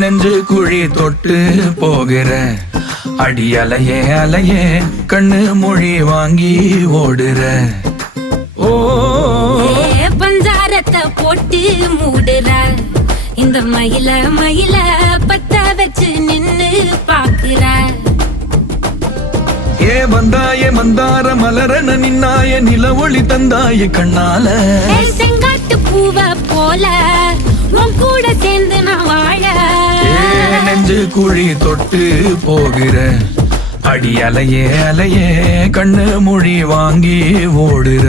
நெஞ்சு குழி தொட்டு போகிற அடி அலையே அலையே கண்ணு மொழி வாங்கி ஓடுற. ஓ பஞ்சாரத்தை போட்டு மூடுற இந்த மயில மயில பத்த வச்சு நின்னு பாக்குற. ஏ வந்தாய மந்தார மலரன நின்னாய நில ஒளி தந்தாய கண்ணால. செங்காட்டு பூவ போல உன் கூட சேர்ந்து நான் வாழ. நெஞ்சு குழி தொட்டு போகிற அடி அலையே அலையே கண்ணு மொழி வாங்கி ஓடுற.